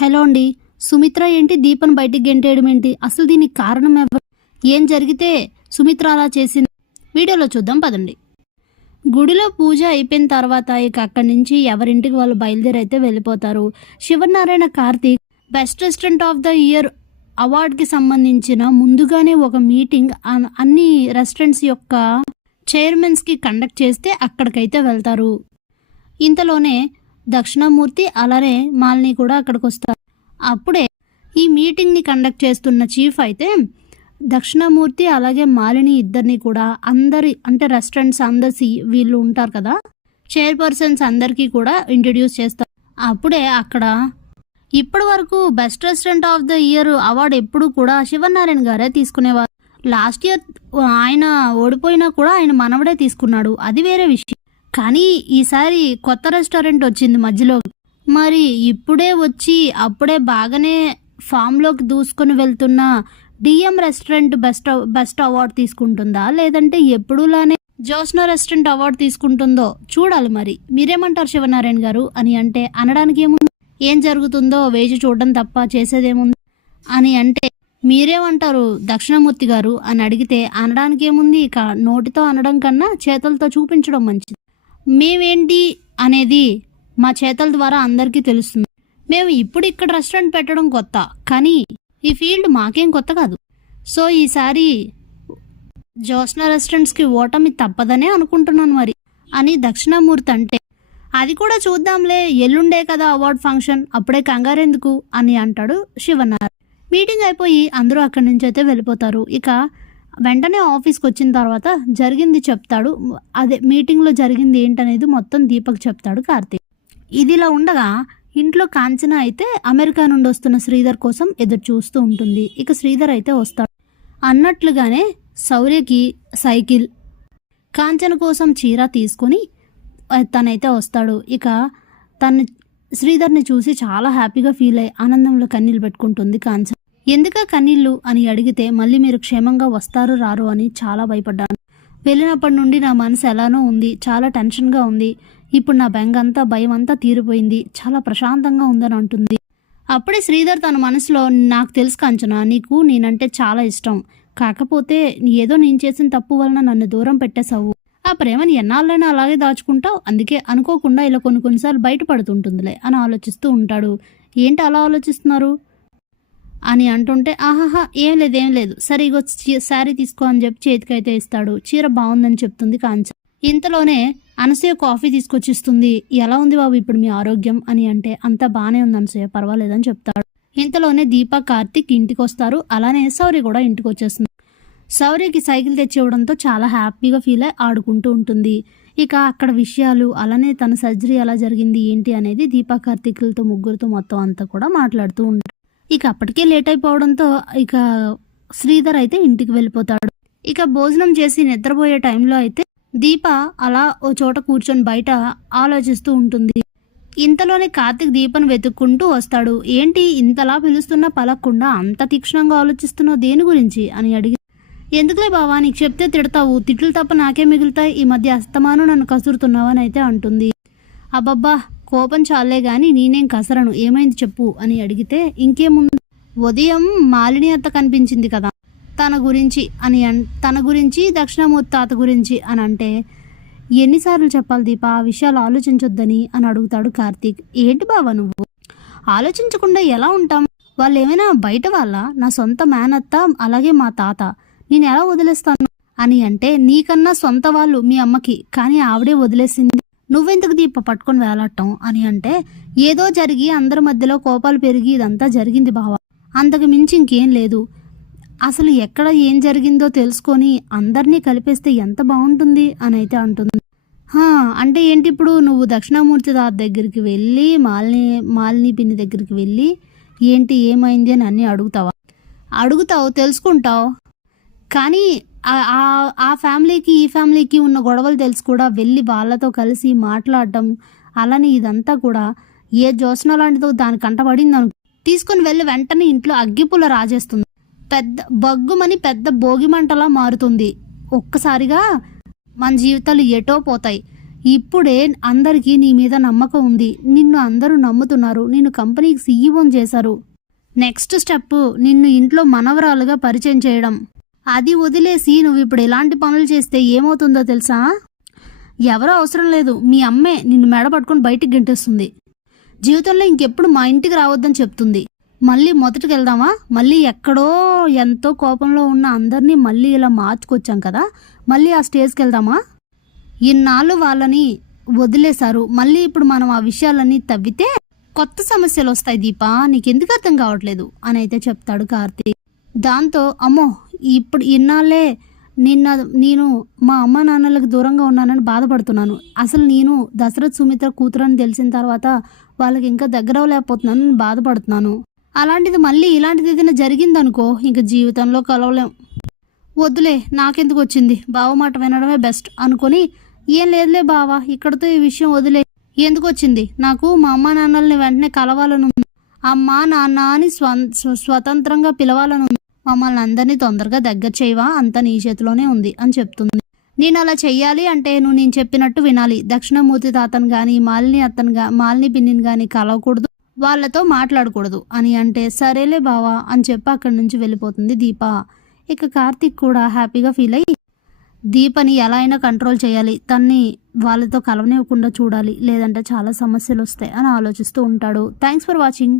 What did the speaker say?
Hello అండి. సుమిత్ర ఏంటి దీపన్ బయటికి గెంటేయడం ఏంటి? అసలు దీనికి కారణం ఎవరు? ఏం జరిగితే సుమిత్ర అలా చేసింది? వీడియోలో చూద్దాం పదండి. గుడిలో పూజ అయిపోయిన తర్వాత ఇక అక్కడి నుంచి ఎవరింటికి వాళ్ళు బయలుదేరైతే వెళ్ళిపోతారు. Shivanarayana Karthik best restaurant of the year అవార్డుకి సంబంధించిన ముందుగానే ఒక మీటింగ్ అన్ని రెస్టారెంట్స్ యొక్క చైర్మన్స్కి కండక్ట్ చేస్తే అక్కడికైతే వెళ్తారు. ఇంతలోనే దక్షిణామూర్తి అలానే మాలిని కూడా అక్కడికి వస్తారు. అప్పుడే ఈ మీటింగ్ని కండక్ట్ చేస్తున్న చీఫ్ అయితే దక్షిణామూర్తి అలాగే మాలిని ఇద్దరిని కూడా అందరి అంటే రెస్టారెంట్స్ అందరి వీళ్ళు ఉంటారు కదా చైర్పర్సన్స్ అందరికీ కూడా ఇంట్రడ్యూస్ చేస్తారు. అప్పుడే అక్కడ ఇప్పటి వరకు best restaurant of the year award ఎప్పుడు కూడా శివనారాయణ గారే తీసుకునేవారు. లాస్ట్ ఇయర్ ఆయన ఓడిపోయినా కూడా ఆయన మనవడే తీసుకున్నాడు, అది వేరే విషయం. కానీ ఈసారి కొత్త రెస్టారెంట్ వచ్చింది మధ్యలో. మరి ఇప్పుడే వచ్చి అప్పుడే బాగానే ఫామ్లోకి దూసుకొని వెళ్తున్న డిఎం రెస్టారెంట్ బెస్ట్ అవార్డు తీసుకుంటుందా, లేదంటే ఎప్పుడులానే జోస్నో రెస్టారెంట్ అవార్డు తీసుకుంటుందో చూడాలి. మరి మీరేమంటారు శివనారాయణ గారు అని అంటే అనడానికి ఏముంది, ఏం జరుగుతుందో వేచి చూడడం తప్ప చేసేదేముంది అని అంటే మీరేమంటారు దక్షిణామూర్తి గారు అని అడిగితే అనడానికి ఏముంది, ఇక నోటితో అనడం కన్నా చేతులతో చూపించడం మంచిది. మేమేంటి అనేది మా చేతల ద్వారా అందరికీ తెలుస్తుంది. మేము ఇప్పుడు ఇక్కడ రెస్టారెంట్ పెట్టడం కొత్త, కానీ ఈ ఫీల్డ్ మాకేం కొత్త కాదు. సో ఈసారి జోస్నా రెస్టారెంట్స్కి ఓటమి తప్పదనే అనుకుంటున్నాను మరి అని దక్షిణామూర్తి అంటే, అది కూడా చూద్దాంలే, ఎల్లుండే కదా అవార్డ్ ఫంక్షన్, అప్పుడే కంగారెందుకు అని అంటాడు శివనారాయణ. మీటింగ్ అయిపోయి అందరూ అక్కడి నుంచి అయితే వెళ్ళిపోతారు. ఇక వెంటనే ఆఫీస్కి వచ్చిన తర్వాత జరిగింది చెప్తాడు. అదే మీటింగ్లో జరిగింది ఏంటనేది మొత్తం దీపక్ చెప్తాడు కార్తీక్. ఇదిలా ఉండగా ఇంట్లో కాంచన అయితే అమెరికా నుండి వస్తున్న శ్రీధర్ కోసం ఎదురు చూస్తూ ఉంటుంది. ఇక శ్రీధర్ అయితే వస్తాడు. అన్నట్లుగానే శౌర్యకి సైకిల్, కాంచన కోసం చీర తీసుకొని తనైతే వస్తాడు. ఇక తను శ్రీధర్ని చూసి చాలా హ్యాపీగా ఫీల్ అయ్యి ఆనందంలో కన్నీళ్ళు పెట్టుకుంటుంది కాంచన. ఎందుక కన్నీళ్ళు అని అడిగితే మళ్ళీ మీరు క్షేమంగా వస్తారు రారు అని చాలా భయపడ్డాను. వెళ్ళినప్పటి నుండి నా మనసు ఎలానో ఉంది, చాలా టెన్షన్గా ఉంది. ఇప్పుడు నా బెంగ అంతా భయం అంతా తీరిపోయింది, చాలా ప్రశాంతంగా ఉందని అంటుంది. అప్పుడే శ్రీధర్ తన మనసులో, నాకు తెలుసు కాంచన, నీకు నేనంటే చాలా ఇష్టం, కాకపోతే ఏదో నేను చేసిన తప్పు వలన నన్ను దూరం పెట్టేశావు. ఆ ప్రేమని ఎన్నాళ్ళైనా అలాగే దాచుకుంటావు, అందుకే అనుకోకుండా ఇలా కొన్నిసార్లు బయటపడుతుంటుందిలే అని ఆలోచిస్తూ ఉంటాడు. ఏంటి అలా ఆలోచిస్తున్నారు అని అంటుంటే, ఆహాహా ఏం లేదు, సరే ఇగో శారీ తీసుకో అని చెప్పి చేతికైతే ఇస్తాడు. చీర బాగుందని చెప్తుంది కాంచన. ఇంతలోనే అనసూయ కాఫీ తీసుకొచ్చిస్తుంది. ఎలా ఉంది బాబు ఇప్పుడు మీ ఆరోగ్యం అని అంటే, అంతా బాగానే ఉంది అనసూయ, పర్వాలేదని చెప్తాడు. ఇంతలోనే దీప కార్తీక్ ఇంటికి వస్తారు. అలానే శౌర్య కూడా ఇంటికి వచ్చేస్తుంది. శౌర్యకి సైకిల్ తెచ్చివ్వడంతో చాలా హ్యాపీగా ఫీల్ అయి ఆడుకుంటూ ఉంటుంది. ఇక అక్కడ విషయాలు అలానే తన సర్జరీ ఎలా జరిగింది ఏంటి అనేది దీపా కార్తీకులతో ముగ్గురితో మొత్తం అంతా కూడా మాట్లాడుతూ ఉంటాడు. ఇక అప్పటికే లేట్ అయిపోవడంతో ఇక శ్రీధర్ అయితే ఇంటికి వెళ్ళిపోతాడు. ఇక భోజనం చేసి నిద్రపోయే టైంలో అయితే దీప అలా ఓ చోట కూర్చొని బయట ఆలోచిస్తూ ఉంటుంది. ఇంతలోనే కార్తీక్ దీపను వెతుక్కుంటూ వస్తాడు. ఏంటి ఇంతలా పిలుస్తున్నా పలక్కుండా అంత తీక్షణంగా ఆలోచిస్తున్నావు దేని గురించి అని అడిగి, ఎందుకులే బావా, నీకు చెప్తే తిడతావు, తిట్లు తప్ప నాకే మిగులుతాయి, ఈ మధ్య అస్తమాను నన్ను కసురుతున్నావని అయితే అంటుంది. అబ్బబ్బా కోపం చాలే గాని నేనేం కసరను, ఏమైంది చెప్పు అని అడిగితే, ఇంకేముంది, ఉదయం మాలిని అత్త కనిపించింది కదా తన గురించి దక్షిణామూర్తి తాత గురించి అని అంటే, ఎన్నిసార్లు చెప్పాలి దీప ఆ విషయాలు ఆలోచించొద్దని అని అడుగుతాడు కార్తీక్. ఏంటి బావా నువ్వు ఆలోచించకుండా ఎలా ఉంటాం, వాళ్ళు ఏమైనా బయట వాళ్ళ, నా సొంత మేనత్త అలాగే మా తాత, నేను ఎలా వదిలేస్తాను అని అంటే, నీకన్నా సొంత వాళ్ళు మీ అమ్మకి, కానీ ఆవిడే వదిలేసింది, నువ్వెందుకు దీప పట్టుకొని వేలాడటం అని అంటే, ఏదో జరిగి అందరి మధ్యలో కోపాలు పెరిగి ఇదంతా జరిగింది బావ, అంతకు మించి ఇంకేం లేదు. అసలు ఎక్కడ ఏం జరిగిందో తెలుసుకొని అందరినీ కలిపేస్తే ఎంత బాగుంటుంది అని అయితే అంటుంది. అంటే ఏంటి ఇప్పుడు నువ్వు దక్షిణామూర్తి తాత దగ్గరికి వెళ్ళి మాలిని పిన్ని దగ్గరికి వెళ్ళి ఏంటి ఏమైంది అని అన్నీ అడుగుతావు తెలుసుకుంటావు, కానీ ఆ ఫ్యామిలీకి ఈ ఫ్యామిలీకి ఉన్న గొడవలు తెలుసు కూడా వెళ్ళి వాళ్ళతో కలిసి మాట్లాడటం, అలానే ఇదంతా కూడా ఏ జ్యోత్స్న లాంటిదో దాని కంటపడింది అనుకో, తీసుకుని వెళ్ళి వెంటనే ఇంట్లో అగ్గిపుల్ల రాజేస్తుంది, పెద్ద బగ్గుమని పెద్ద భోగి మంటలా మారుతుంది. ఒక్కసారిగా మన జీవితాలు ఎటో పోతాయి. ఇప్పుడే అందరికీ నీ మీద నమ్మకం ఉంది, నిన్ను అందరూ నమ్ముతున్నారు, నిన్ను కంపెనీకి సీఈఓని చేశారు. నెక్స్ట్ స్టెప్ నిన్ను ఇంట్లో మనవరాలుగా పరిచయం చేయడం. అది వదిలేసి నువ్వు ఇప్పుడు ఇలాంటి పనులు చేస్తే ఏమవుతుందో తెలుసా? ఎవరో అవసరం లేదు, మీ అమ్మే నిన్ను మెడ పట్టుకొని బయటికి గెంటేస్తుంది. జీవితంలో ఇంకెప్పుడు మా ఇంటికి రావద్దని చెప్తుంది. మళ్ళీ మొదటికి వెళ్దామా? మళ్ళీ ఎక్కడో ఎంతో కోపంలో ఉన్న అందరినీ మళ్ళీ ఇలా మార్చుకొచ్చాం కదా, మళ్ళీ ఆ స్టేజ్కి వెళ్దామా? ఇన్నాళ్ళు వాళ్ళని వదిలేశారు, మళ్ళీ ఇప్పుడు మనం ఆ విషయాలన్నీ తవ్వితే కొత్త సమస్యలు వస్తాయి దీపా, నీకెందుకు అర్థం కావట్లేదు అని అయితే చెప్తాడు కార్తీక్. దాంతో అమ్మో ఇప్పుడు ఇన్నాళ్ళే నేను మా అమ్మ నాన్నలకు దూరంగా ఉన్నానని బాధపడుతున్నాను. అసలు నేను దశరథ్ సుమిత్ర కూతురని తెలిసిన తర్వాత వాళ్ళకి ఇంకా దగ్గర అవ్వలేకపోతున్నాను, నేను బాధపడుతున్నాను. అలాంటిది మళ్ళీ ఇలాంటిది ఏదైనా జరిగిందనుకో ఇంక జీవితంలో కలవలేం. వద్దులే, నాకెందుకు వచ్చింది, బావ మాట వినడమే బెస్ట్ అనుకొని, ఏం లేదులే బావా, ఇక్కడతో ఈ విషయం వదిలే. ఎందుకు వచ్చింది? నాకు మా అమ్మ నాన్నల్ని వెంటనే కలవాలను, అమ్మా నాన్న అని స్వతంత్రంగా పిలవాలను, మమ్మల్ని అందరినీ తొందరగా దగ్గర చేయవా, అంత నీ చేతిలోనే ఉంది అని చెప్తుంది. నేను అలా చెయ్యాలి అంటే నువ్వు నేను చెప్పినట్టు వినాలి. దక్షిణమూర్తి తాతను కానీ మాలిని పిన్నిని కానీ కలవకూడదు, వాళ్ళతో మాట్లాడకూడదు అని అంటే సరేలే బావా అని చెప్పి అక్కడి నుంచి వెళ్ళిపోతుంది దీప. ఇక కార్తీక్ కూడా హ్యాపీగా ఫీల్ అయ్యి దీపని ఎలా అయినా కంట్రోల్ చేయాలి, తన్ని వాళ్ళతో కలవనివ్వకుండా చూడాలి, లేదంటే చాలా సమస్యలు వస్తాయి అని ఆలోచిస్తూ ఉంటాడు. Thanks for watching.